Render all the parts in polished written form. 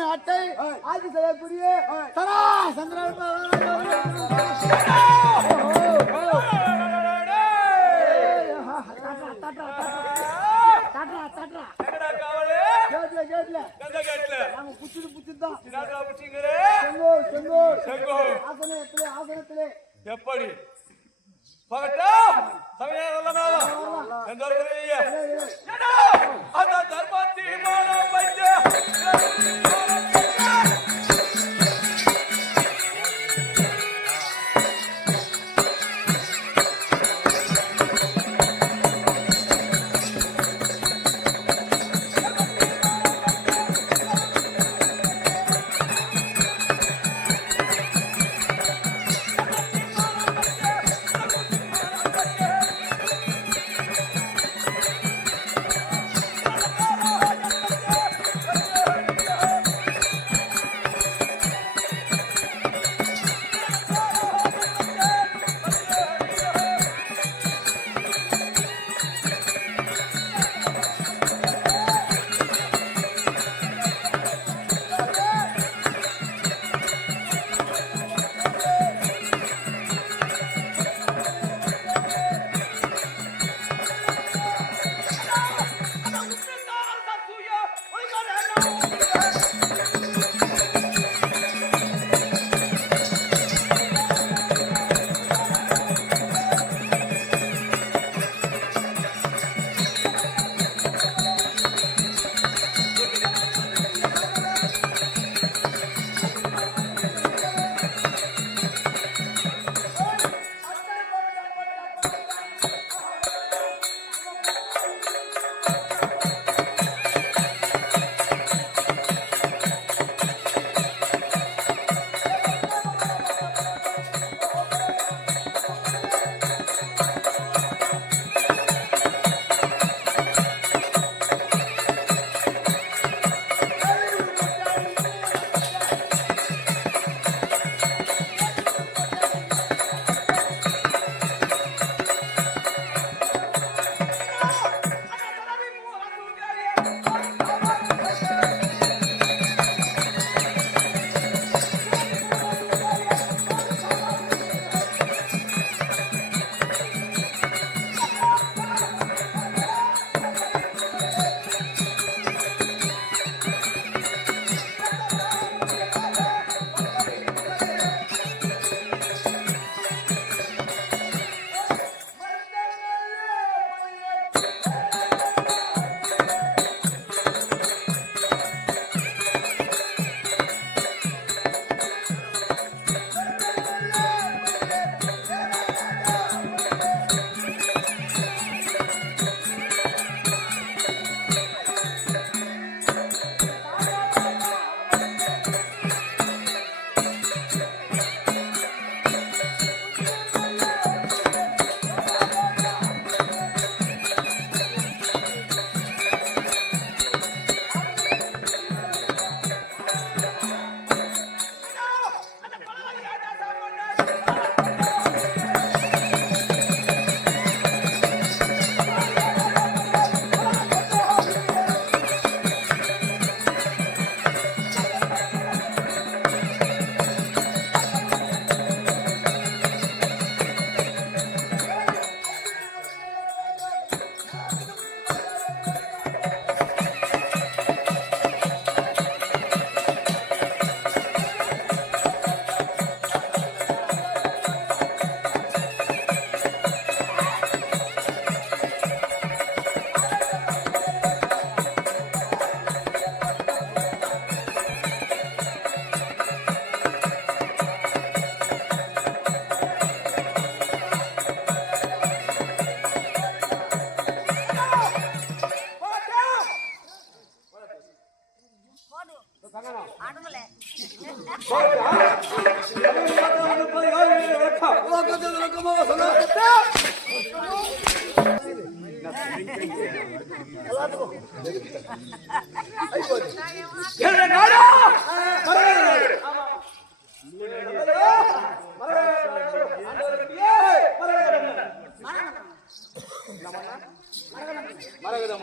நாட்டை ஆட்சி செய்யக்கூடிய தரா சந்திரன் எப்படி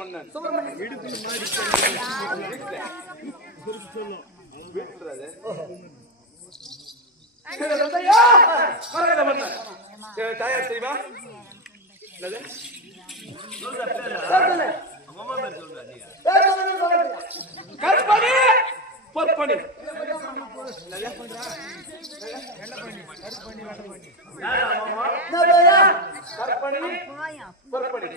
மன்னன் தாயார் தெரியுமா? கற்பனை பொற்பணி கற்பனை பொற்பணி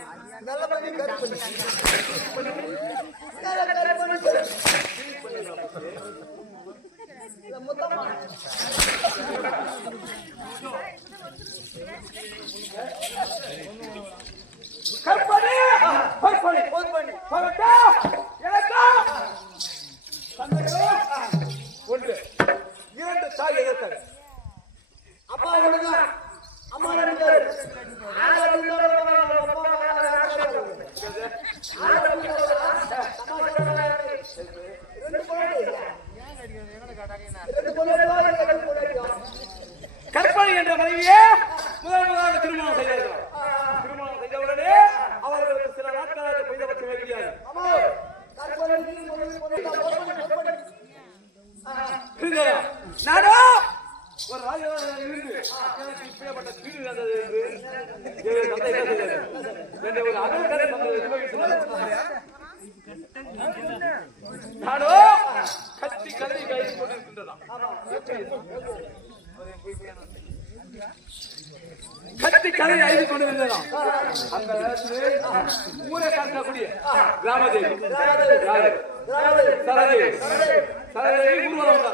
கற்பனை பொற்பணி பொற்பணி பொருட்டா எனக்கா ஒன்று இரண்டு தாய் எதிர்த்தார் அப்பா ஒண்ணுங்க அம்மா ரெண்டு கற்பனை என்ற மனைவியே முதலாக திருமணம் செய்தார்கள். திருமணம் செய்தவுடனே அவர்களுக்கு சில நாட்களாக குறைந்தபட்சம் கிடையாது. நானோ ஒரு ராஜாவாக இருந்து எனக்கு இப்படிப்பட்ட தீர்வு வந்தது என்று ஒரு அகல்கரை நானோ கத்தி கதை கைது கொண்டிருக்கின்றதாம். கத்தி கதை ஐந்து கொண்டிருந்ததாம். அந்த ஊரை காக்கக்கூடிய கிராமதேவி சரதேவி சரதேவி ஊர்வலம்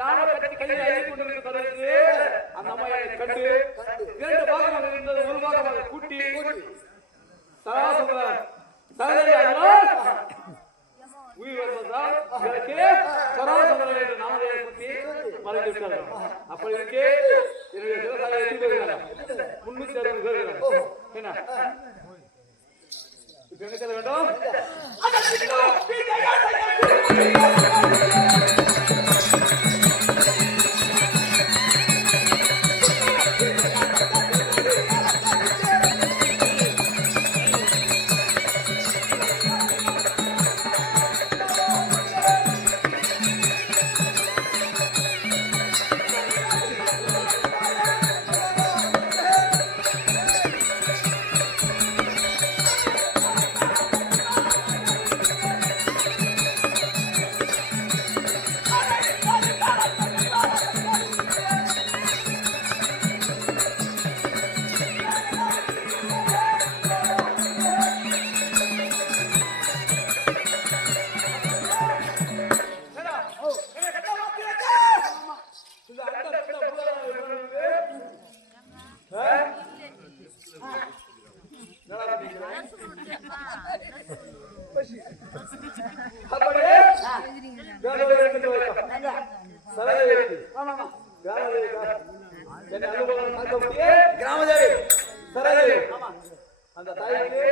நானும் கத்தி கதை ஐந்து கொண்டிருக்கிறது. அந்த அம்மையை கண்டு இரண்டு பாகமாக இருந்தது. ஒரு பாகமாக கூட்டி சரதேவி உயிர் வந்ததால் எனக்கு சராசரன் என்ற நாமதேவை பற்றி மறைந்துவிட்டார்கள். அப்படி இருக்கே என்னுடைய விவசாய 360 பேர் என்ன இப்ப என்ன செய்ய வேண்டும்? கிராமதேவி சரதேவி அந்த தாய்க்கு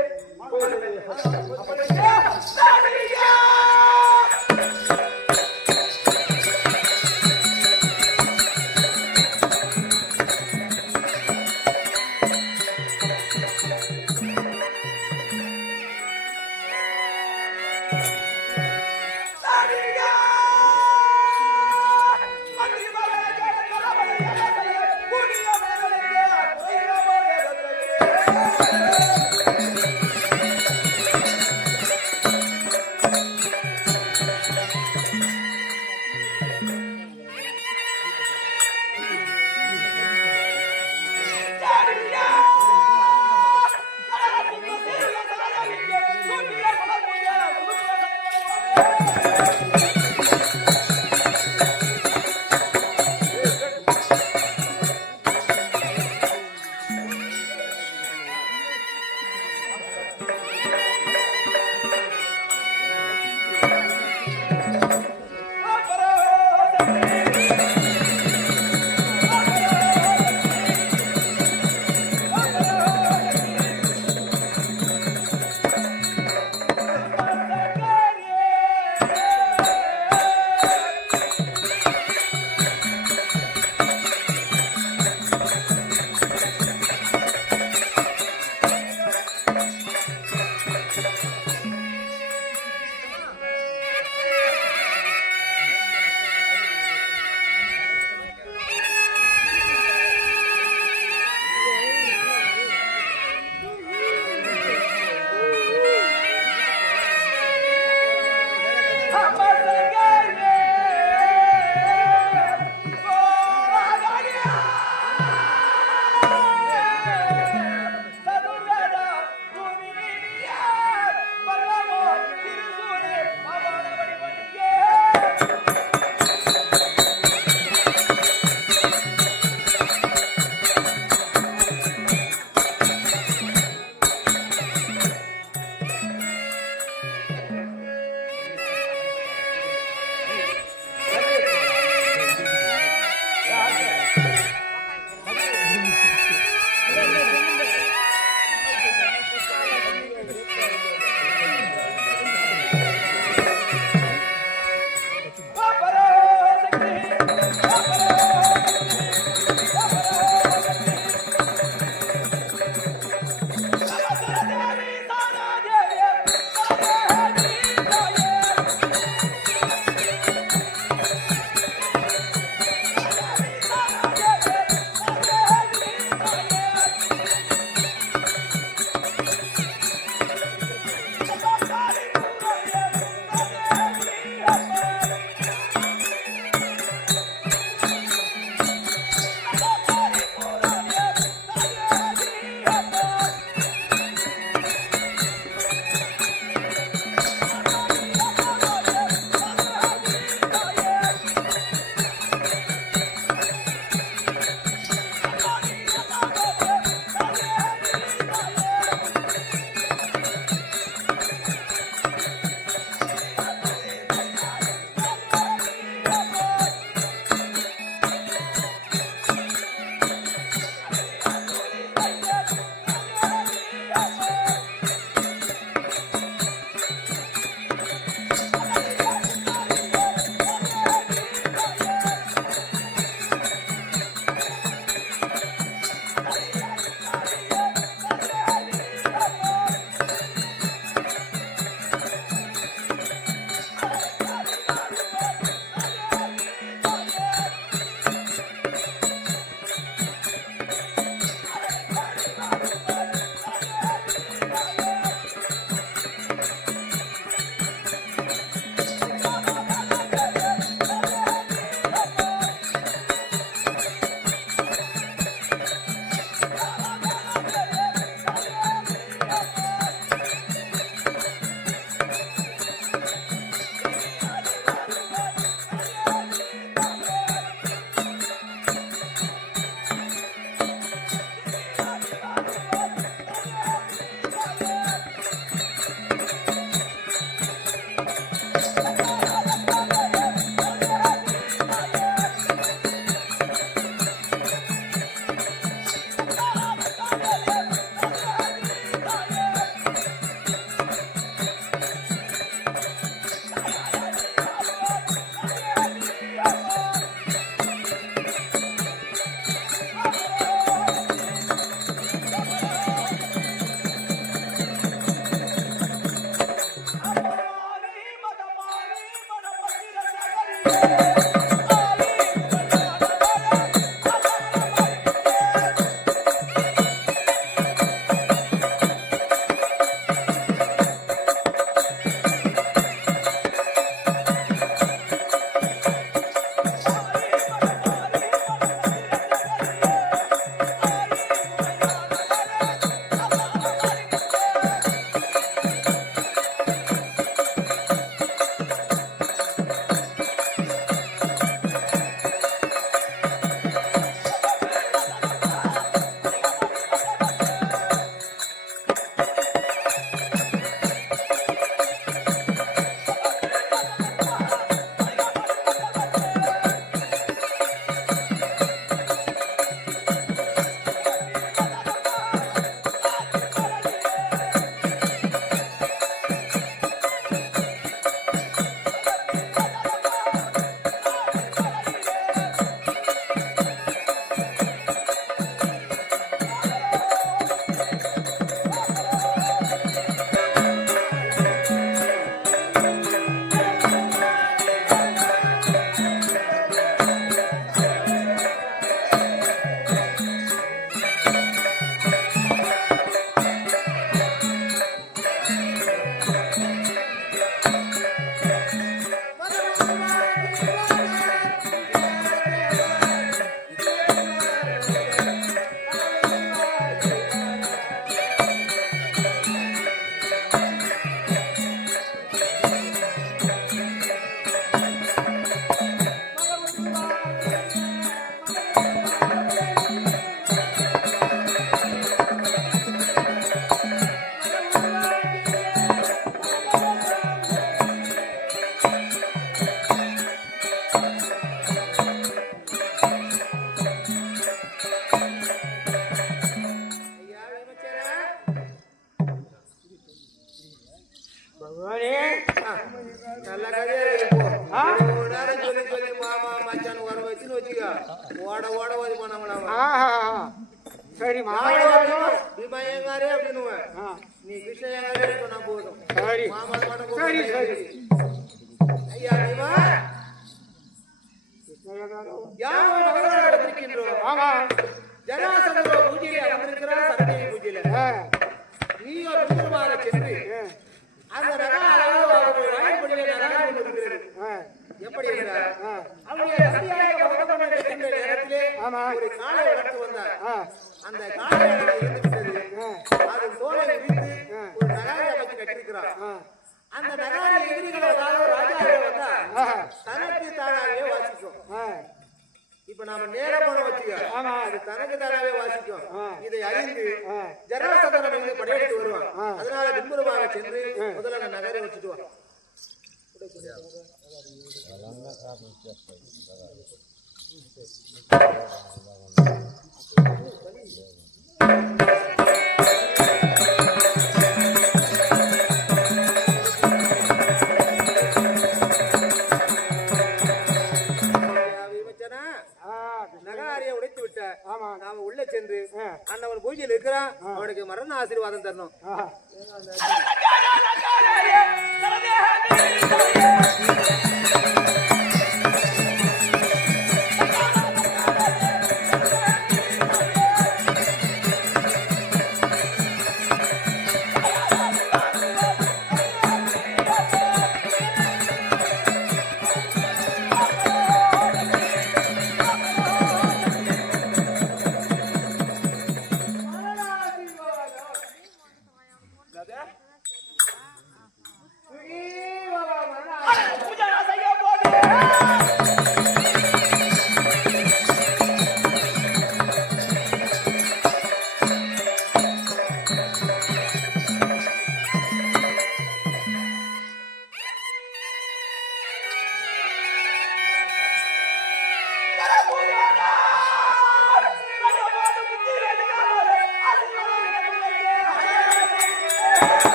ஓட ஓட ஓடி போனவங்களா ஆஹா சரி மாமா பீமாயங்காரே அப்படின்னுவேன் நீ கிருஷ்ணயங்காரே சொன்னா போதும் சரி மாமா மட்டும் சரி சரி ஐயா பீமா யாரும் மகளாக இருக்கின்றோம் ஆமா ஜனாசனோ பூஜையில அமர்ந்திருக்கிறார் சரஸ்வதி பூஜையில நீயோ பெருமாளை சென்று அந்த நகா அழகாக அவருடைய வாய்ப்படியில நகா கொண்டு இருக்கிறது எப்படி என்றார் அவருடைய சந்தியாக வழக்கம் இருக்கின்ற நேரத்திலே ஒரு காளை வளர்த்து வந்தார் அந்த காளை இருந்து விட்டது அது தோலை விரித்து ஒரு நகாரை அமைச்சு கட்டிருக்கிறார் அந்த நகாரி எதிரிகளை ராஜாவே வந்தா தனக்கு தானாகவே வாசிக்கும் இப்ப நாம நேரம் போன வச்சுக்க அது தனக்கு தானாவே வாசிக்கும் இதை அறிந்து ஜராசந்தனம் மீது படையெடுத்து வருவான் அதனால பின்புறமாக சென்று முதல்ல நகரை வச்சுட்டு வா நகாரியை உடைத்து விட்ட நாம உள்ள சென்று அண்ணவன் பூஜையில் இருக்கிறான் அவனுக்கு மரண ஆசீர்வாதம் தரணும்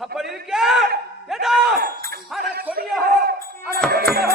அப்படி இருக்க ஏதோ அட கொடியோ அட கொடியோ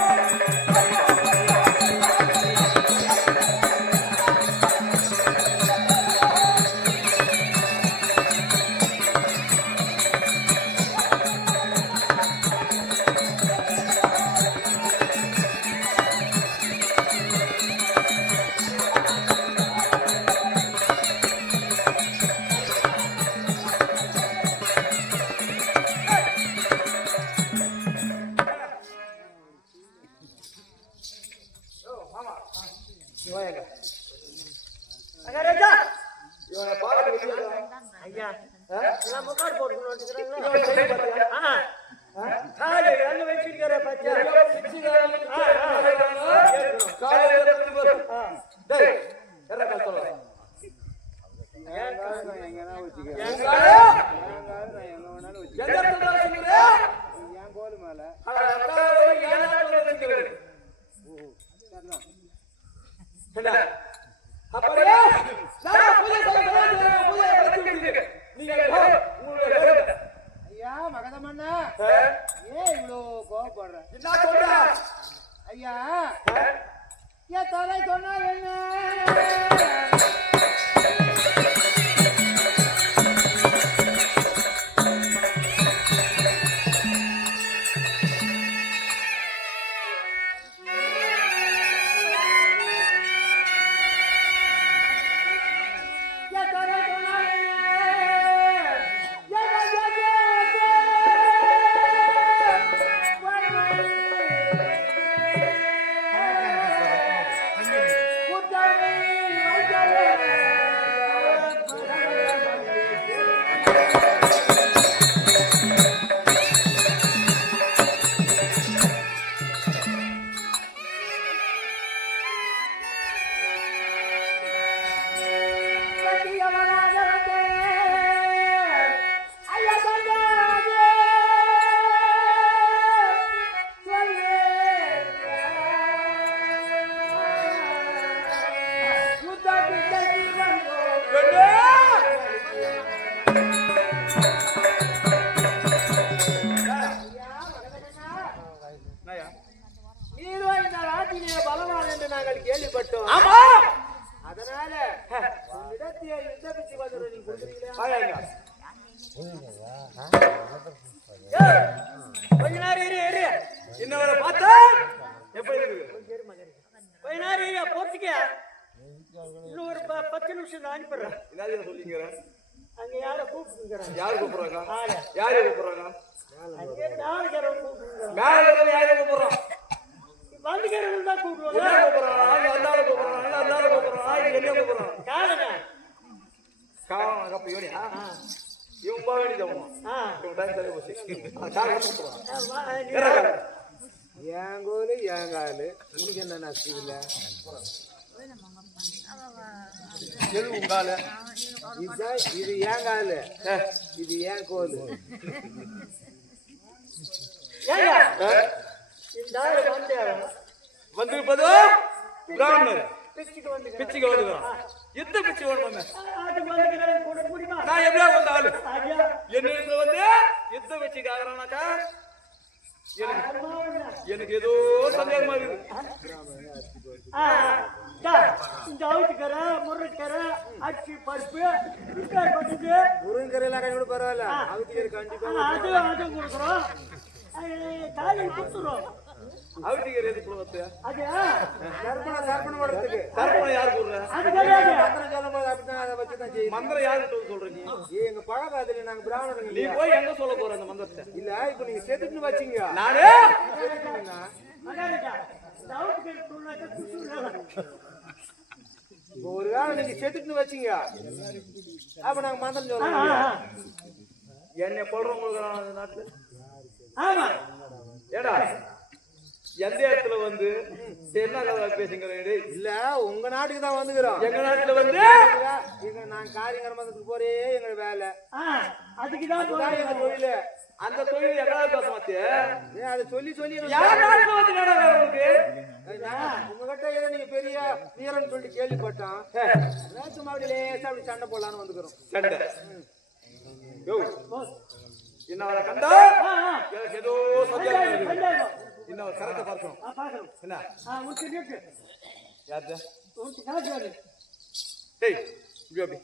ஐயா மகதமண்ணா ஏன் இவ்வளோ கோவப்படுற என்ன சொல்ற ஐயா என் தலை சொன்னால் என்ன நாங்கள் கேள்விப்பட்டோம். ஆமா அதனால உன்னிடத்திலே யுத்த பிச்சை வந்துடும். நீங்க கொடுக்குறீங்களா? கொஞ்ச நேரம் இரு இன்னவரை பார்த்தா எப்படி இருக்குது? கொஞ்ச நேரம் இரு பொறுத்துக்க. இன்னும் ஒரு 10 நிமிஷம் நான் அனுப்பிடுறேன். என்ன சொல்லிக்கிறேன்? அங்க யாரை கூப்பிட்டுங்கிறேன்? யாரு கூப்பிடுறாங்க? யாரு கூப்பிடுறாங்க? அங்கே நாளைக்கு கூப்பிட்டுங்கிறேன். மேல யாரு கூப்பிடுறோம்? வந்துக்கிறவங்க தான் கூப்பிடுவாங்க. என்ன கூப்பிடுறாங்க? அந்தால கூப்பிடுறாங்க, அந்தால கூப்பிடுறாங்க, என்ன கூப்பிடுறாங்க? காரண காரணம் அப்ப யோனியா இவன் போக வேண்டியது. இவன் டைம் சரி போச்சு. என் கோலு என் காலு உனக்கு என்ன நஷ்டம் இல்லை. எது உங்கால? இதுதான் இது என் காலு, இது என் கோலு. வந்திருப்பது பிராமணர் பிச்சுக்கு வந்துக்கிறோம். எந்த பிச்சு வேணுமாமே? நான் எப்படியா வந்த ஆளு என்ன வந்து யுத்த வச்சு காக்குறானாக்கா எனக்கு ஏதோ சந்தேகமா இருக்குது. இந்த அவுட்டுக்கரை முருங்கரை அரிசி பருப்பு முருங்கரையெல்லாம் கூட பரவாயில்ல, அவுத்திக்கரை கண்டிப்பா அது கொடுக்குறோம். காலையில் கொடுத்துரும். அவுத்திக்கரை எது கொடுத்து அது தர்ப்பணம் பண்றதுக்கு. தர்ப்பணம் யாரு கொடுற? அது கிடையாது. மந்திரம் சொல்லும் போது அப்படித்தான் அதை வச்சுதான் செய்யும். மந்திரம் யாருக்கு சொல்ற? நீ எங்க பழக்காதுல நாங்க பிராமணர்கள். நீ போய் எங்க சொல்ல போற அந்த மந்திரத்தை? இல்ல இப்ப நீங்க செத்துட்டு வச்சீங்க. நானே ஒரு வேளை நீங்க செத்துட்டு வச்சீங்க அப்ப நாங்க மந்திரம் சொல்றோம். என்னை கொள்றவங்களுக்கு நாட்டுல ஆமா ஏடா எந்த இடத்துல வந்து என்ன கதை பேசுங்கிற? இல்ல உங்க நாட்டுக்கு தான் வந்துக்கிறோம். எங்க நாட்டுல வந்து எங்க நாங்க காரியங்கர மதத்துக்கு போறே எங்க வேலை. அதுக்குதான் எங்க தொழில். அந்த தொழில் எங்களால் பேச மாத்திய அதை சொல்லி சொல்லி உங்ககிட்ட ஏதோ நீங்க பெரிய வீரன் சொல்லி கேள்விப்பட்டோம். சும்மா அப்படி லேசா அப்படி சண்டை போடலான்னு வந்துக்கிறோம். சண்டை இன்னவரை கண்டா எனக்கு ஏதோ சந்தேகம். இன்னொரு கரெக்டா பார்க்கணும். என்ன யாரு? டேய் இப்படி அப்படி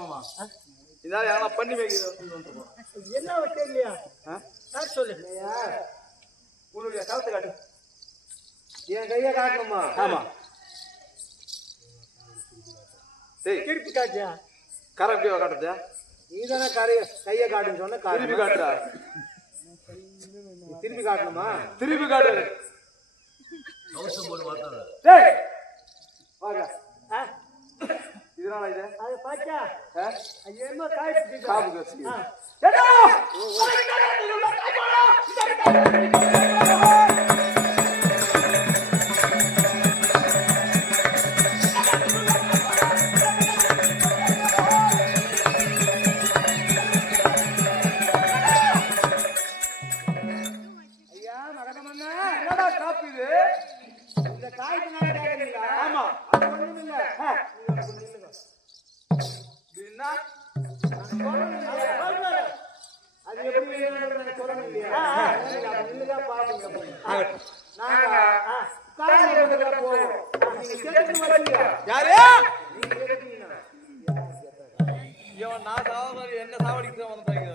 மாமா இதால யாரா பண்ணி வைக்கிறது என்ன தெரியலையா? சொல்லு உன்னுடைய கருத்து காட்டு. என் கையை காட்டணுமா? ஆமா சரி திருப்பி காட்டியா? கரெக்டா காட்டுதா? நீ தானே கையை காட்டுன்னு சொன்ன. திருப்பி காட்டுறா? திருப்பி காட்டணுமா? திருப்பி காட்டு. டேய் வாங்க. இதனால இது அது பாச்சா அது என்ன காய்ச்சி காபு கசி யாரு இவன் நான் சாவடி என்ன சாவடிக்கு வந்தாங்க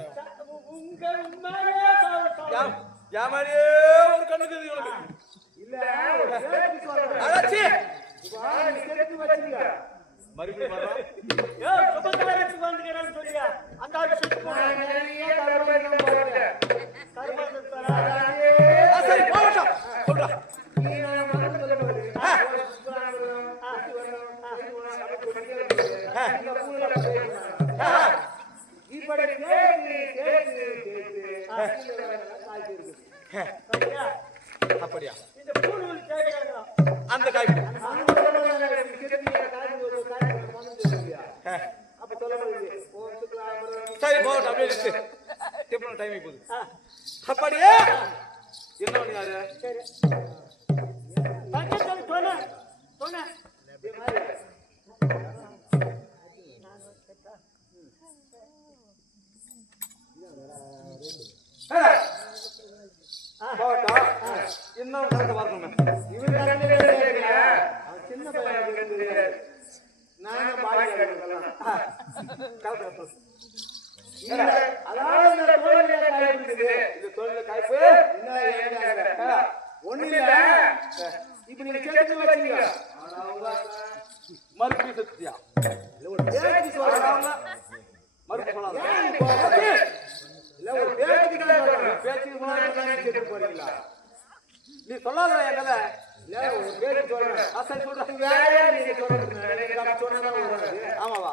யாமாடியே ஒரு கண்ணுக்கு இவனுக்கு இல்ல அடச்சி வச்சுங்க. மறுபடியும் வர்றான். சொல்லியா அந்த ஆள் சுட்டு சரி போகட்டும் சொல்றா அப்படியா? இந்த பூணு அந்த காய் சரி போகட்டும் அப்படியே டிஃபன் டைம் போகுது. அப்படியே என்ன யாரு சரி சொன்ன சொன்ன இந்த தோல்ல காய்ப்பு இருக்குது. இந்த தோல்ல காய்ப்பு என்ன ஏங்க ஒண்ணு இல்ல. இப்ப நீங்க சேர்த்து வச்சீங்க. மறுபடி சத்தியா இல்ல ஒரு பேருக்கு சொல்றாங்க. மறுபடி சொல்லாத. இல்ல ஒரு பேருக்கு தான் சொல்றாங்க. பேச்சுக்கு சொன்னா கேட்டு போறீங்களா? நீ சொல்லாத என் கதை. இல்ல ஒரு பேருக்கு சொல்றேன். அசல் சொல்றேன். வேற நீங்க சொல்றீங்க. எனக்கு சொன்னதா வராது. ஆமாவா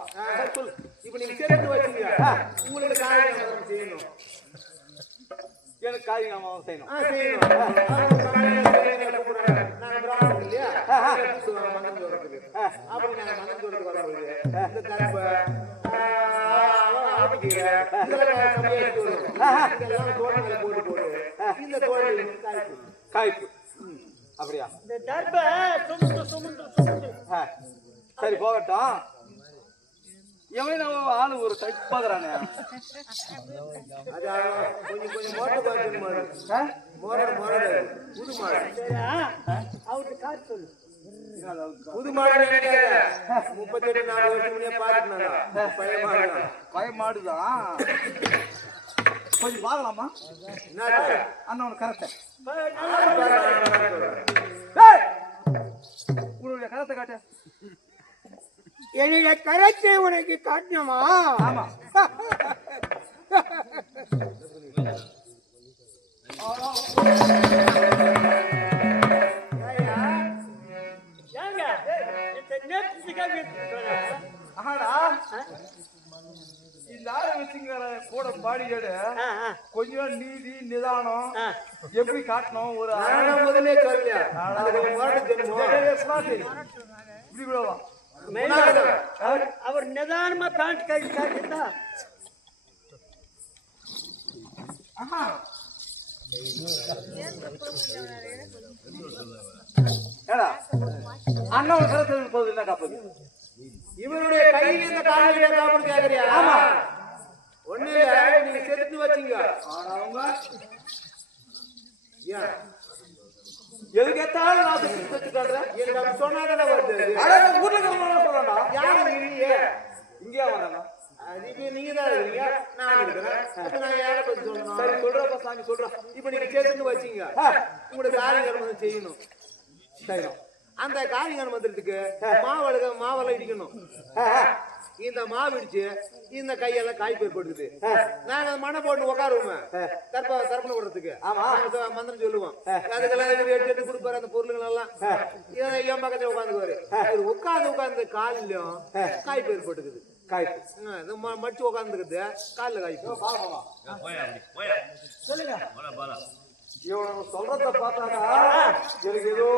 சொல்லு. இப்ப நீங்க சேர்த்து வச்சீங்க. உங்களுக்கு காரியம் செய்யணும். எனக்கு காரியம் நாம செய்யணும். செய்யணும். நான் பிராமணன் இல்லையா? மனம் தோறதுக்கு. அப்படி நான் மனம் தோறதுக்கு வரும்போது இந்த கருப்பை இந்த தோழி காய்ப்பு அப்படியா? இந்த தர்பை சுமந்து சரி போகட்டும். எவன் நம்ம ஆளு ஒரு கைப்பாக்குறானே. அது கொஞ்சம் கொஞ்சம் மோட்டை பார்த்து மோரடு புது மாடு. அவருக்கு காசு சொல்லு. புது மாடு 38 வருஷம் முன்னே பார்த்துனாங்க. பழைய மாடு பழைய மாடுதான். கொஞ்சம் பார்க்கலாமா? அண்ணா உனக்கு கரெக்ட். உன்னுடைய கரத்தை காட்ட. என்னுடைய கரத்தை உனக்கு காட்டணுமா? ஆமா. இந்த ஆளை வச்சுங்கிற கூட பாடியோட கொஞ்சம் நீதி நிதானம் எப்படி காட்டணும் ஒரு முதலே சொல்லல. இப்படி விடவா? அவர் நிதானமா பேண்ட் காட்டிட்டா அண்ணா ஒரு கருத்து போகுது என்ன காப்பது? இவருடைய கையில் இந்த காலையில காப்பது கேக்குறியா? ஆமா. ஒண்ணு இல்ல, நீங்க செத்து வச்சீங்க. அவங்க எதுக்கு எத்தாலும் நான் செத்து வச்சுக்கிறேன். எனக்கு அப்படி சொன்னாதானே வருது. ஊர்ல சொல்றா யாரும் இல்லையே. இங்கேயா வராங்க? அது நீங்க தான் இருக்கீங்க, நான் இருக்கிறேன். அப்ப நான் யாரை பத்தி சொல்லணும்? சரி சொல்றப்ப சாமி சொல்றேன். இப்ப நீங்க சேர்த்து வச்சீங்க. உங்களுடைய காரியங்கள் செய்யணும். செய்யணும். அந்த காரியம் மந்திரத்துக்கு மாவெல்லாம் இடிக்கணும். இந்த மாவு இடிச்சு இந்த கையெல்லாம் காய்ப்பு ஏற்படுத்துது. நாங்க மண்ணை போட்டு உட்காருவோமே தர்ப்பணம் விடுறதுக்கு. மந்திரம் சொல்லுவோம். அதுக்கெல்லாம் எடுத்து கொடுப்பாரு அந்த பொருளுகள் எல்லாம். என் பக்கத்துல உட்காந்துக்குவாரு. உட்காந்து காலிலும் காய்ப்பு ஏற்பட்டுக்குது. காய்ப்பு மடிச்சு உட்காந்துக்குது. காலில் காய்ப்பு. சொல்லுங்க. இவன் சொல்றத பார்த்தாங்க எனக்கு ஏதோ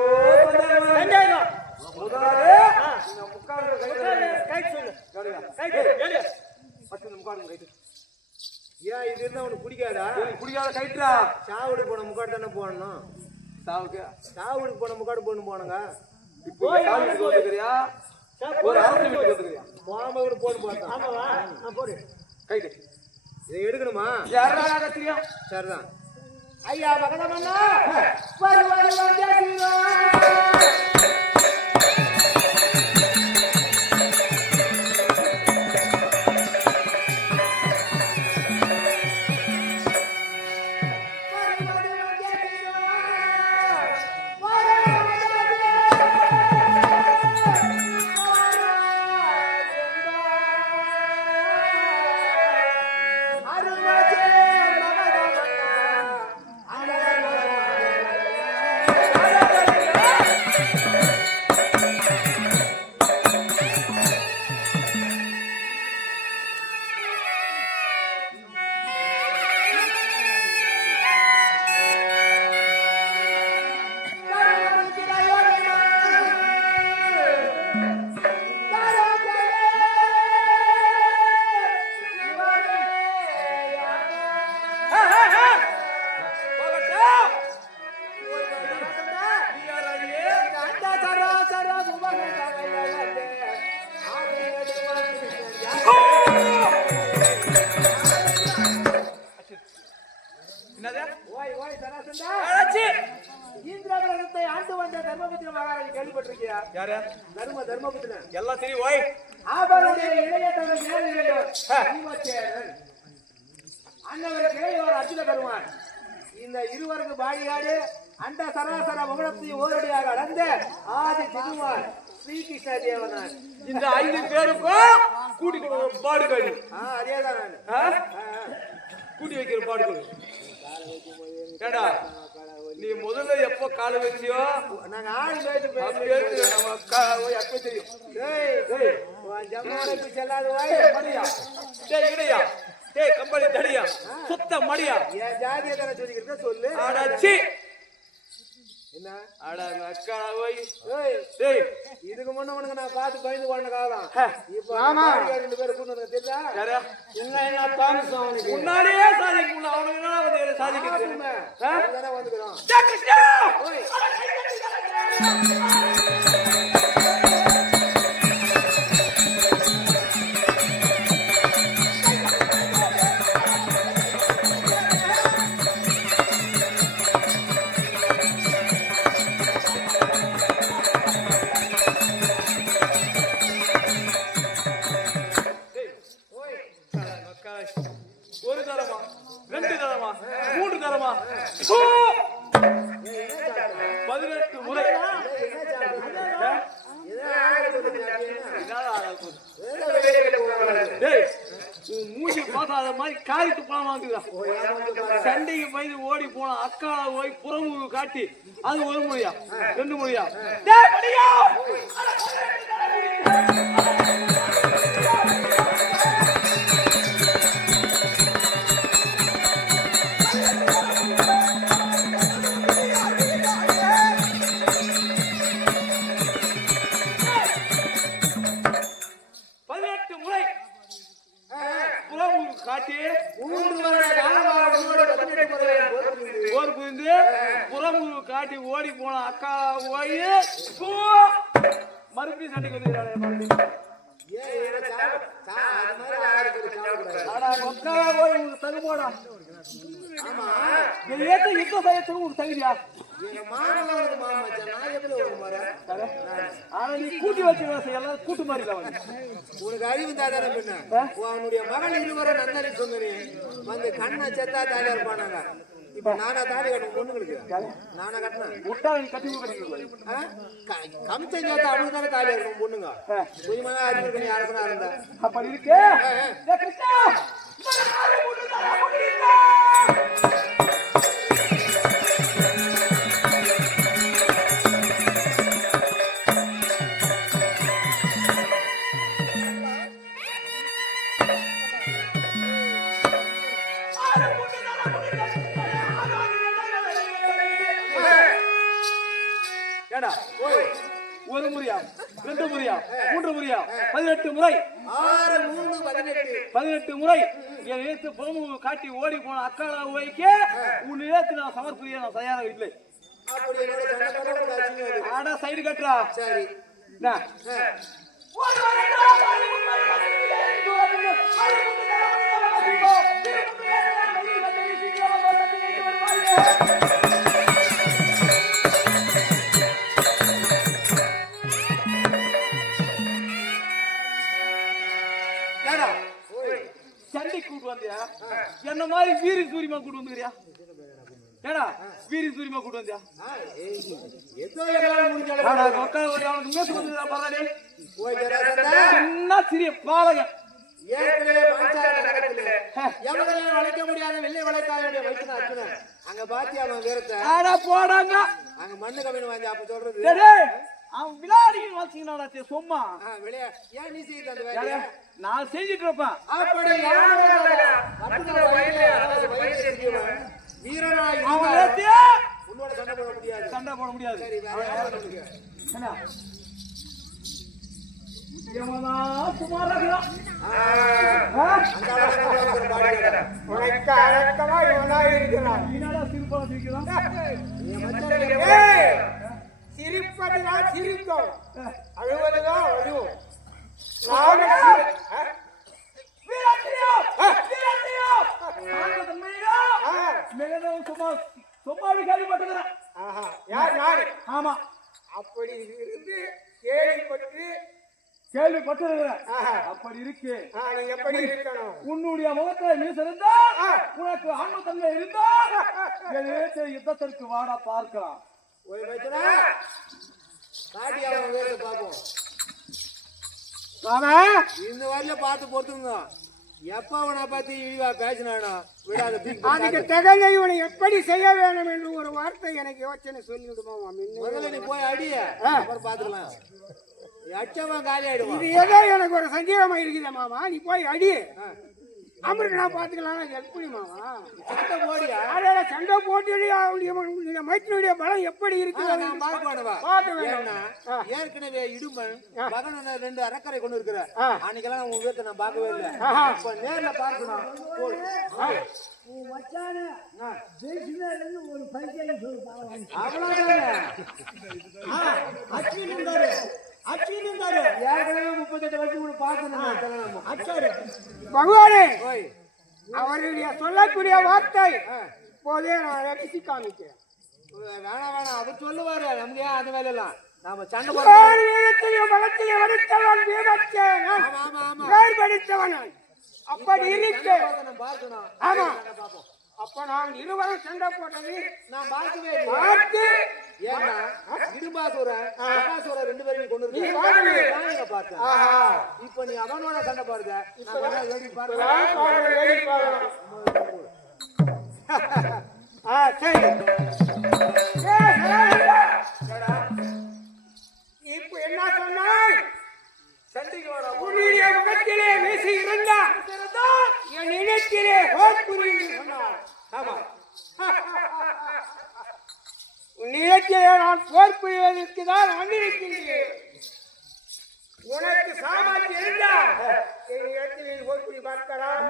ஏன் இது இருந்தா உனக்கு பிடிக்காதா? பிடிக்காத கைட்டா சாவுடு போன முக்காடு தானே போடணும். சாவுடுக்கு போன முக்காடு போடணும் போனங்க. இப்போ வந்துக்கிறியா ஒரு அரசு வீட்டுக்கு வந்துக்கிறியா? போகாம கூட போட்டு பார்த்தோம். போடு கைட்டு இதை எடுக்கணுமா? யாரா தெரியும்? சரிதான். ஐயா பகதமன்னா வருவாரு. எல்லாம் தெரியும். ஓய் ஆபருடைய இளைய தந்தை அண்ணவருக்கு இவர் அர்ஜுன பெருமான். இந்த இருவருக்கு பாடியாடு அந்த சராசர முகத்தையும் ஓரடியாக அடைந்த ஆதி திருமான் ஸ்ரீகிருஷ்ண தேவனான். இந்த 5 பேருக்கும் கூட்டி பாடுகள். அதேதான் நான் கூட்டி வைக்கிற பாடுகள். ஏடா நீ முதல்ல எப்ப கால வச்சியோ நாங்க ஆடு பேச்சு எப்ப தெரியும் செல்லாத கிடையா கம்பளி தடியா சுத்த மடியா என் ஜாதியை தானே சொல்லிக்கிறத சொல்லு. ஆடாச்சி என்ன அக்கா போய் இதுக்கு முன்ன உனக்கு நான் பார்த்து பயந்து போன காலம். இப்ப 2 பேரும் கூட்டு தெரியா என்ன தாமஸ் அவனுக்கு முன்னாடியே சாதிக்கும் அவனுக்கு வந்து சாதிக்கிறது வந்துக்கிறோம். ஒரு தரமா 2 தரமா 3 தரமா 18 முறை மூஞ்சி பார்த்தாத மாதிரி காரிட்டு பணம் வாங்குதா சண்டைக்கு பயந்து ஓடி போன அக்காவை போய் புறமுக காட்டி அது 1 முறையா 2 முறையா காட்டி 3 வருட காலமாக போர் புரிந்து புறமுக காட்டி ஓடி போன அக்கா போய் மறுபடியும் சண்டைக்கு வந்து தகுமாடா ஏத்த யுத்த சயத்துக்கு ஒரு தகுதியா ஆனா நீ கூட்டி வச்சு எல்லாம் கூட்டு மாதிரி உனக்கு அறிவு தாதான பின்ன அவனுடைய மகள் 2 வரை நந்தனி சொன்னே வந்து கண்ணை செத்தா தாலியா இருப்பானாங்க. இப்ப நானா தாலி கட்டணும் பொண்ணுங்களுக்கு நானா கட்டினேன் முட்டா கட்டி கமிச்சம் சேர்த்தா அவனுக்கு தானே தாலியா இருக்கும் பொண்ணுங்க. கொஞ்சமா அறிவு இருக்கணும் யாருக்குன்னா இருந்தா அப்படி இருக்கே ஒரு முறையா 2 முறையா 3 முறையா 18 முறை 18 முறை என் நேற்று புறமுக காட்டி ஓடி போன அக்காளா ஓய்க்கு உன் நேற்று நான் சமர்ப்பிய நான் தயாராக இல்லை. ஆனா சைடு கட்டுறா சரி சண்டை கூட்டு வந்தியா என்ன மாதிரி வீரி சூரியமா கூட்டு வந்துக்கிறியா ஏடா வீரி சூரியமா கூட்டு வந்தியா சின்ன சிறிய பாலகன் வளைக்க முடியாத வெள்ளை வளைக்காத அங்க பாத்தி அவன் வீரத்தை போடாங்க அங்க மண்ணு கம்மின்னு வாங்கி அப்ப சொல்றது அவன் விளையாடின்னு வச்சுக்கணும்டா சும்மா ஏன் நீ செய்யுது அந்த வேலையை நான் செஞ்சுட்டு இருப்பேன். அப்படி வீரனாய் உன்னோட சண்டை போட முடியாது சண்டை போட முடியாது என்ன சிரிப்பதுதான் சிரிக்கும் அழுவதுதான் அழுவும் ஆமா அப்படி இருந்து கேள்விப்பட்டு கேள்விப்பட்டிருக்கிறேன். ஆஹா. அப்படி இருக்கு. நீ எப்படி இருக்கணும்? உன்னுடைய முகத்தை மீச இருந்தா உனக்கு ஆன்ம தன்மை இருந்தா என் வீட்டு யுத்தத்திற்கு வாடா பார்க்கலாம். போய் வைக்கிறா காட்டி அவன் வேலை பார்ப்போம். மாமா இந்த வரையில பார்த்து பொறுத்துங்க. எப்ப அவனை பத்தி இழிவா பேசினானோ விடாத அதுக்கு தகுந்த இவனை எப்படி செய்ய வேண்டும் என்று ஒரு வார்த்தை எனக்கு யோசனை சொல்லிவிடுமா? முதல்ல நீ போய் அடிய அப்புறம் பாத்துக்கலாம். அச்சமா காலி ஆயிடுவான். இது ஏதோ எனக்கு ஒரு சந்தேகமா இருக்குது மாமா. நீ போய் அடி அமருக்கு நான் பாத்துக்கலாம். எப்படி மாமா சண்டை போடியா? சண்டை போட்டு மைத்தினுடைய பலம் எப்படி இருக்கு நான் பார்க்கணுவா? ஏற்கனவே இடுமன் மகன் 2 அரக்கரை கொண்டு இருக்கிற அன்னைக்கெல்லாம் உங்க வீட்டை நான் பார்க்கவே இல்லை. இப்ப நேர்ல பார்க்கணும். பகவானே அவருடைய சொல்லக்கூடிய வார்த்தை போதே நான் ரசித்து காமிக்கிறேன். வேணாம் அவர் சொல்லுவாரு. நமக்கு ஏன் அந்த வேலை எல்லாம் நாம சண்டை பலத்திலே வடித்தவன் படித்தவன் அப்படி இருக்கு. ஆமா அப்ப நான் இருவரும் சண்டை போட்டது நான் பார்க்கவே பார்த்து ஏன்னா இடும்பாசூரன் மகாசூரன் 2 பேரையும் கொண்டு வந்து பார்த்தேன். இப்ப நீ அவனோட சண்டை பாருங்க. இப்ப என்ன சொன்னாய்? உன்னுடைய முகத்திலே வீசி இருந்தா என் இனத்திலே சொன்னார். உன்னிடத்திலே நான் போர் புரிவதற்கு தான் வந்திருக்கின்றேன். உனக்கு சாமர்த்தியம் இருந்தா என் இடத்திலே போர் புரி பார்க்கலாம்.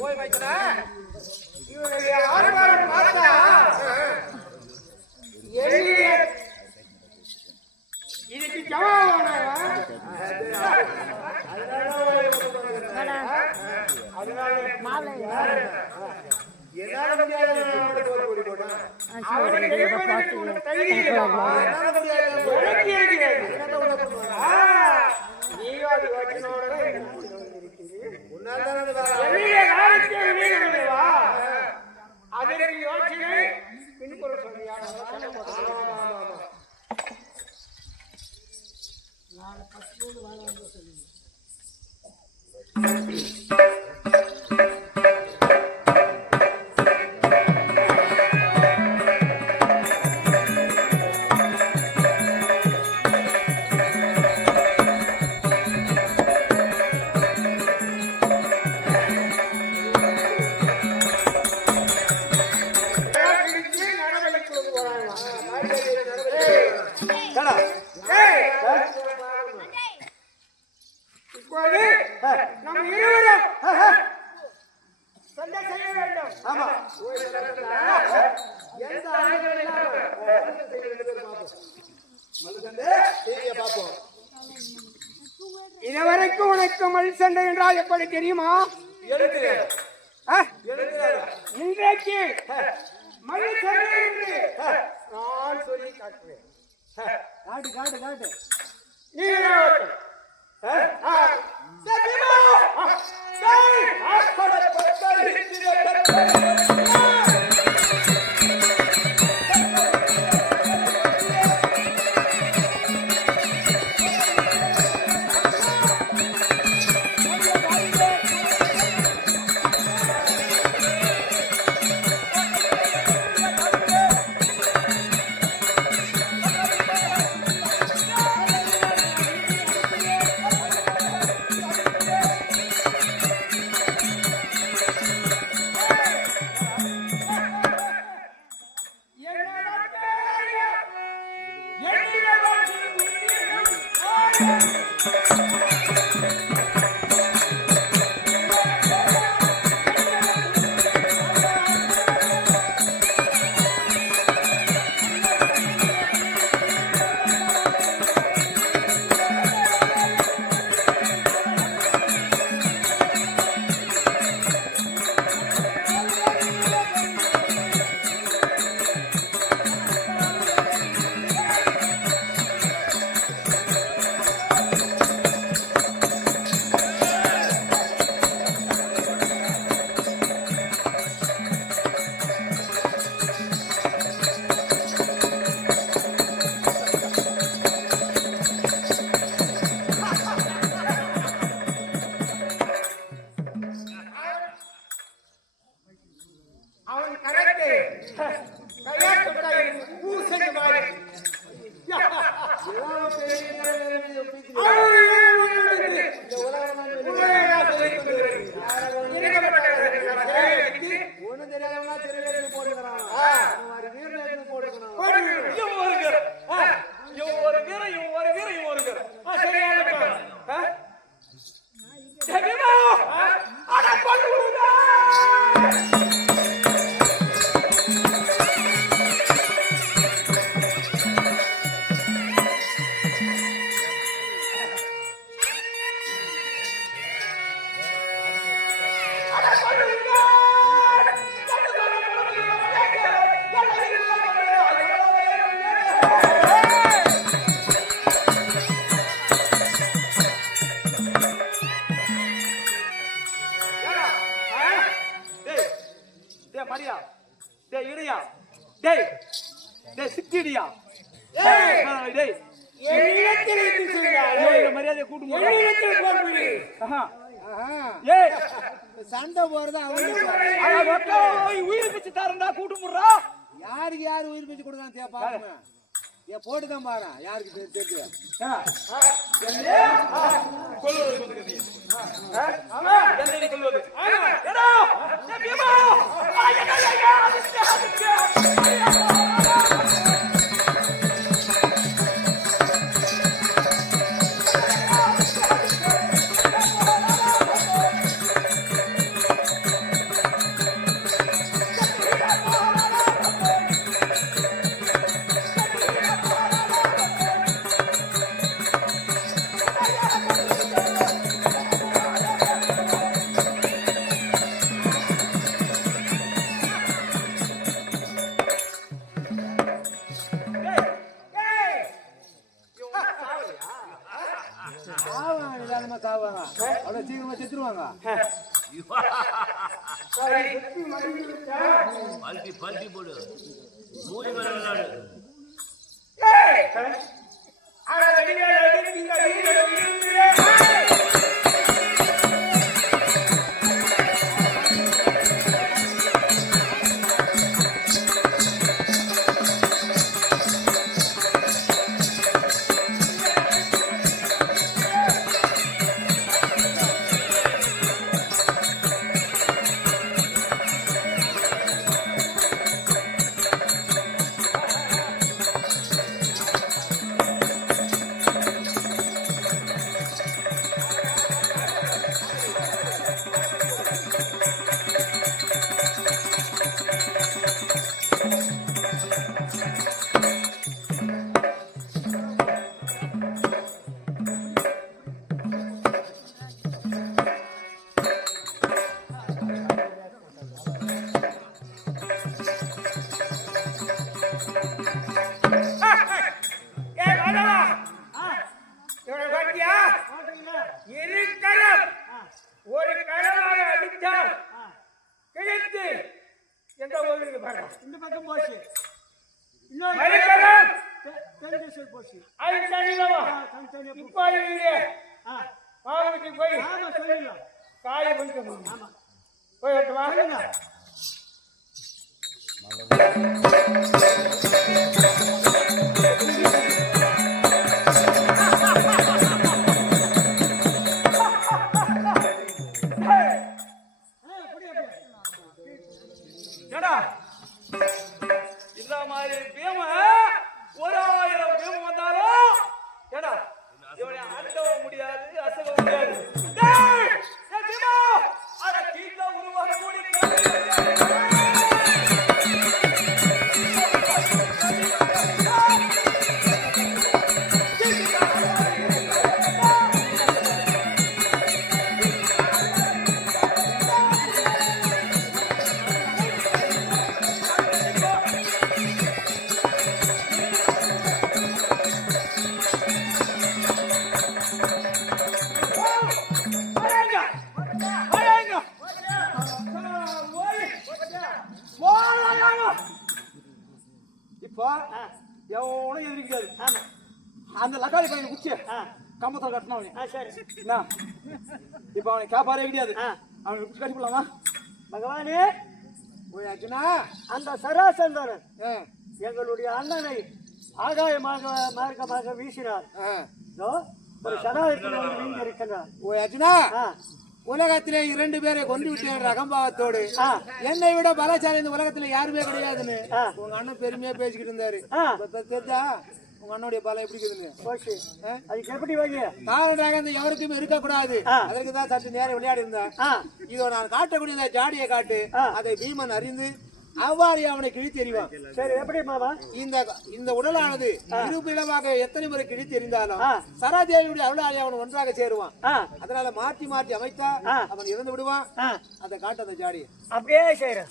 போய் வைக்கிறா இவருடைய ஆர்வம் பார்த்தா இதுக்கு ஜவாபான என்னால முடியாது. அதற்கு யோசனை பின்புற சொல்லியா? இப்போது நம் இருவரும் சண்டை செய்ய வேண்டும். ஆமா பார்ப்போம். இதுவரைக்கும் உனக்கு மல் சண்டை என்றால் எப்படி தெரியுமா? இன்றைக்கு மல் சண்டை என்று நான் சொல்லி காட்டுவேன். காட்டு காட்டு காட்டு. கழுத்தை கையால் தொட்டாய் பூ செஞ்ச மாதிரி ஒண்ணும் தெரியாதவனா திருவிழா போட்டுக்கிறான் போட்டுக்கணும் சண்டை போறது உயிர் பிச்சு தரண்டா கூட்டு முடுறா யாருக்கு யாரு உயிர் பிச்சு கொடுக்கான்னு பாருங்க என் போட்டுதான் பாரு யாருக்கு தெரிஞ்சு அவ்வளவு சீக்கிரமா செத்துருவாங்க பல்டி போடு மூடி மேல விளையாடு ஒரு கடலாக அடித்தால் கிழித்து எந்த ஊருக்கு பாருங்க இந்த பக்கம் போச்சு போச்சு இப்போ போய் காய போயிட்டு போய் வாங்க இந்த மாதிரி பேம 1000 பேம வந்தாலும் ஏடா இவனை அடக்க முடியாது அசக முடியாது டேய் சத்தியமா அட கீழ உருவாக கூடி இப்போ எவனும் எதிர்க்காது அந்த லக்காரி பையன் குச்சி கம்பத்துல கட்டினவனே என்ன இப்போ அவனை காப்பாரே கிடையாது அவனை குச்சி கட்டி போடலாமா பகவானே ஓய் அர்ஜுனா, அந்த சராசந்தரன் ஆ, எங்களுடைய அண்ணனை ஆகாயமாக மார்க்கமாக வீசினார். ஆ. இதோ ஒரு சகாயத்தில் வந்து வீங்க இருக்கின்றார். ஓய் அர்ஜுனா, ஆ, உலகத்திலே 2 பேரை கொண்டு விட்டேன் அகம்பாவத்தோடு. ஆ, என்னை விட பலசாலி இந்த உலகத்துல யாருமே கிடையாதுன்னு ஆ. உங்க அண்ணன் பெருமையா பேசிக்கிட்டு இருந்தாரு. ஆ. இப்ப தெரிஞ்சா உங்க அண்ணனுடைய பலம் எப்படி இருக்குதுன்னு. ஓகே. அதுக்கு எப்படி வைங்க? காரணமாக அந்த எவருக்குமே இருக்கக்கூடாது. ஆ. அதற்கு தான் சற்று நேரம் விளையாடி இருந்தேன். ஆ, இதோ நான் காட்டக்கூடிய இந்த ஜாடியை காட்டு. ஆ. அதை பீமன் அறிந்து அவ்வாறு அவனை கிழித்து எறிவான். சரி, எப்படி மாமா? இந்த உடலானது இருபிளவாக எத்தனை முறை கிழித்து எறிந்தாலும் ஆ. சராதேவியுடைய அருளாலே அவன் ஒன்றாக சேருவான். ஆ, அதனால மாற்றி மாற்றி அமைத்தா ஆ. அவன் இறந்து விடுவான். ஆ, அதை காட்டு அந்த ஜாடியை. அப்படியே செய்யறேன்.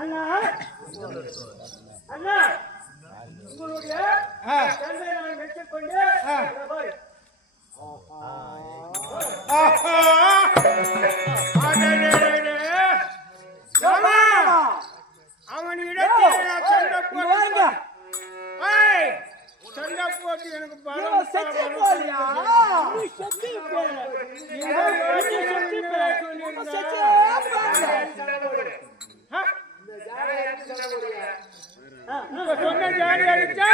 அண்ணா, அண்ணா, உங்களுடைய தந்தை நான் வெற்றிக்கொண்டு பாரு. அவன் இங்க இடத்தில் வாங்க. சண்டை போட்டு எனக்கு இவன் செத்து போலியா? நீ செத்து போல. இவன் செத்து போல. இவன் செத்து போல. சொன்ன ஜாடி அடிச்சா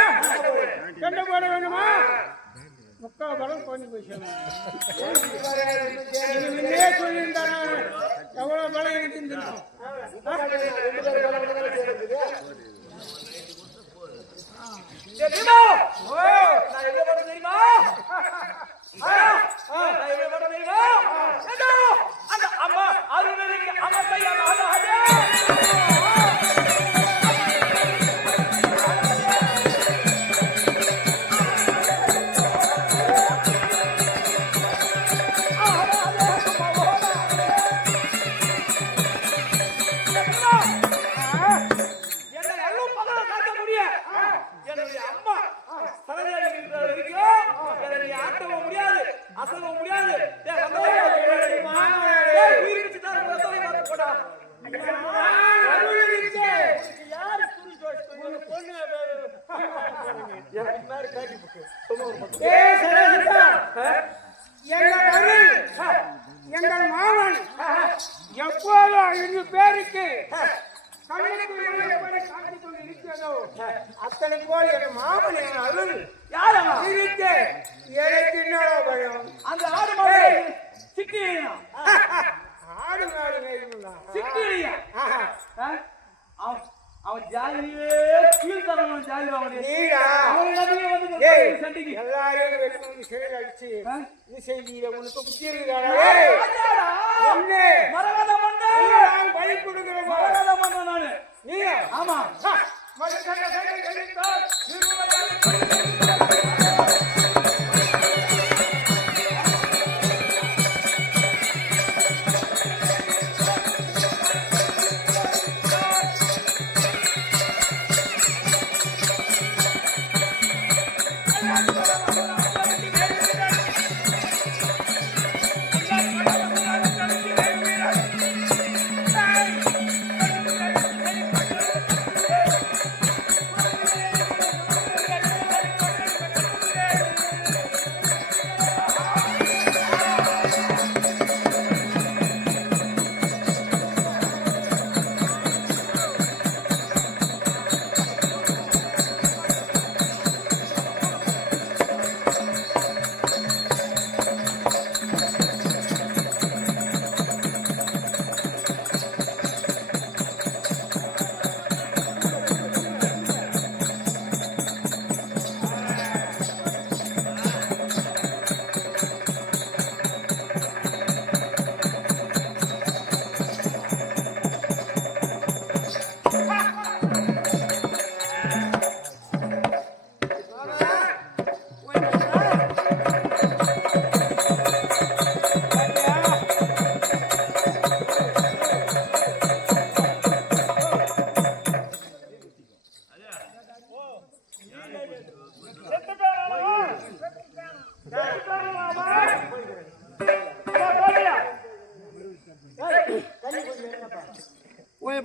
சண்டை போட வேணுமா? முக்கால் படம் கொஞ்சம் போய் முன்னே சொல்லியிருந்தாங்க எவ்வளவு பலம் எனக்கு தெரியும். தெரியுமா? நான் எவ்வளவு படம் தெரியுமா? நான் எவ்வளவு படம் தெரியுமா? ஏதோ அந்த அம்மா அருணகிரி அம்மா கையால என்னுடைய அம்மா சரதாரி வரைக்கும் என்னை ஆட்டவும் முடியாது, அசைக்கவும் முடியாது. உயிரிழச்சு தான் போடா. எங்கள் மாமன் எப்போதும் 2 பேருக்கு காட்டிக் கொண்டு இருக்கிறதோ அத்தனை போல் என் மாமன் என் அருள் யாரம்மா? எனக்கு என்னடா பயம்? அந்த ஆடு மாடு சிக்கியா ஆடு மாடு மேய்க்குங்களா? சிக்கியா அவன் ஜாலியே கீழ் தரணும். ஜாலி நீடா சண்டிக்கு எல்லாரையும் வெட்டி செயல் அடிச்சு நீ செய்ய உனக்கு புத்தி இருக்கிறாரா? மரகத மண்டை பழி கொடுக்கிற மரகத மண்டை நானு. நீ ஆமா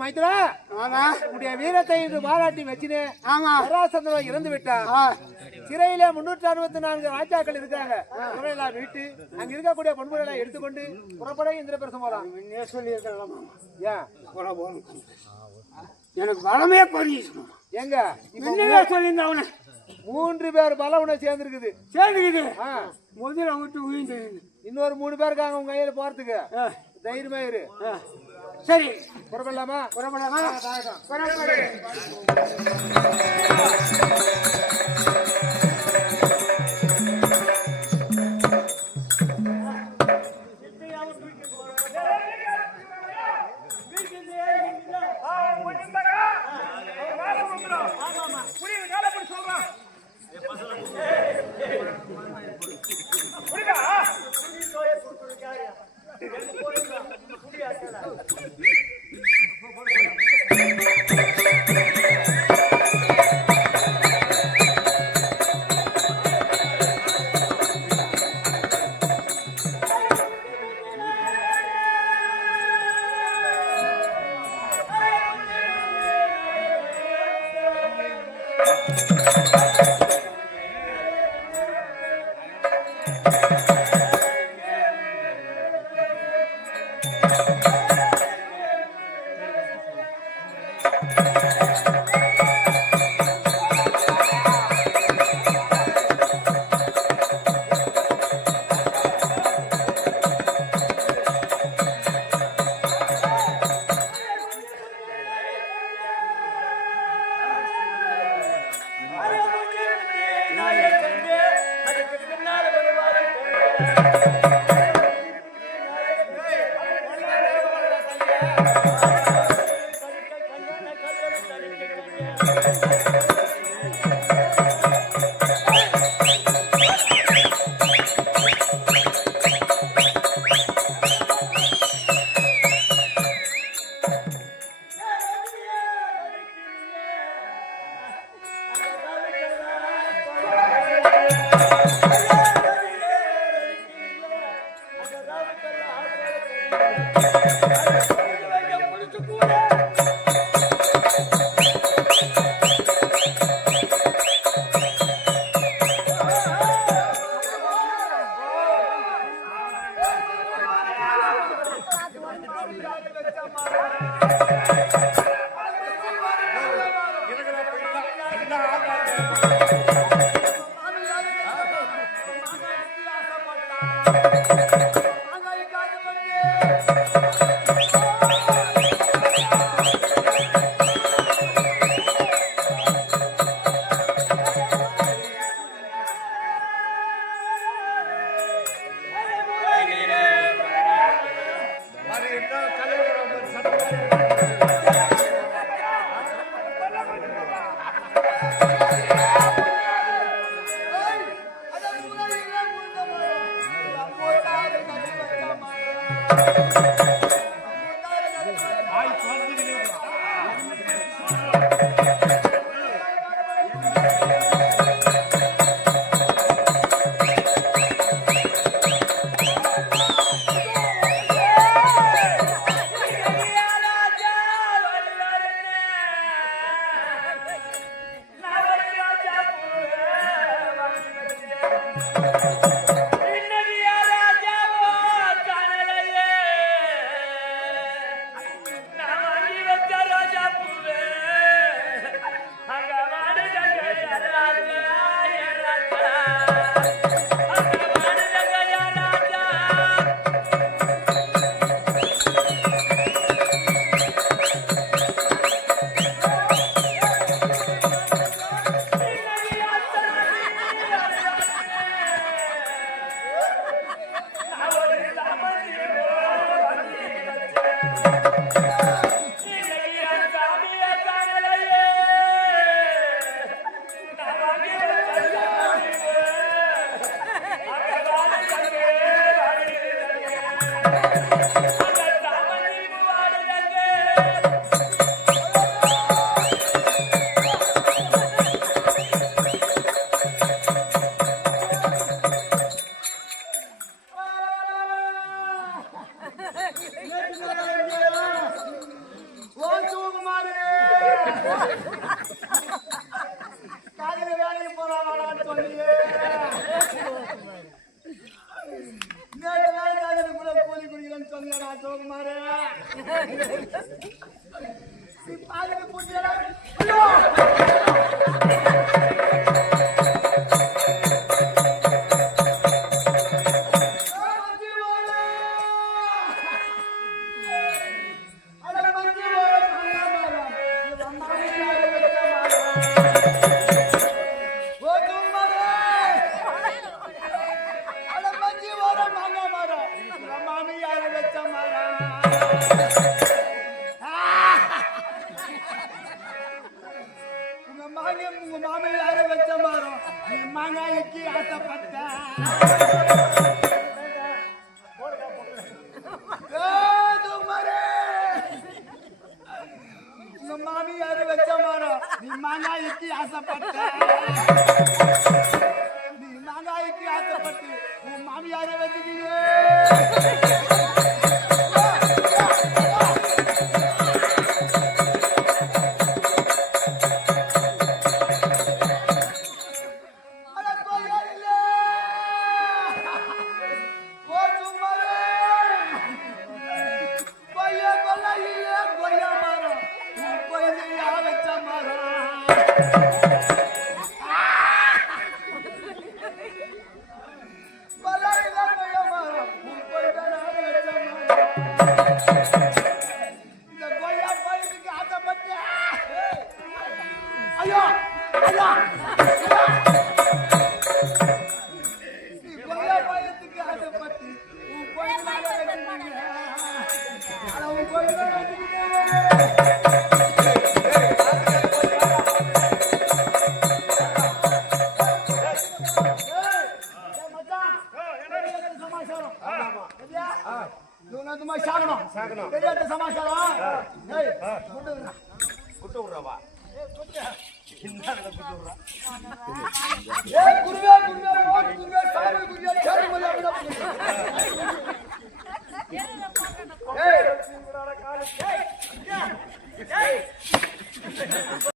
மைத்ரா, உன்னுடைய வீரத்தை இன்று பாராட்டி வச்சினேன். ஆமா, சராசந்திரன் இறந்து விட்டான். சிறையில 364 ராஜாக்கள் இருக்காங்க. அவரெல்லாம் வீட்டு அங்க இருக்கக்கூடிய பொன்முறை எல்லாம் எடுத்துக்கொண்டு புறப்பட இந்திரபிரசம் போலாம். முன்னே சொல்லியிருக்கலாம் ஏன் எனக்கு பலமே குறைஞ்சிச்சு. எங்க முன்னே சொல்லியிருந்தேன் அவனை 3 பேர் பலம் உன சேர்ந்துருக்குது. முதல்ல விட்டு உயிர்ந்து இன்னொரு 3 பேர் இருக்காங்க உங்க கையில போறதுக்கு. தைரியமா இரு. சரி புறப்படலாமா? புறப்படலாமா? காலையில வேலைக்கு போறான் புரியடா சோகுமாரே நீ பாலுக்கு புரியடா உங்க மாமி யார வச்ச மாறும் நீ மாங்காய்க்கு ஆசைப்பட்ட உங்க மாமி யார வச்ச மாறும் நீ மாங்காய்க்கு ஆசைப்பட்ட நீ மாங்காய்க்கு ஆசைப்பட்டு உன் மாமி யார வச்சுக்கீங்க குருவே குருவே குருவே சாமி குருவே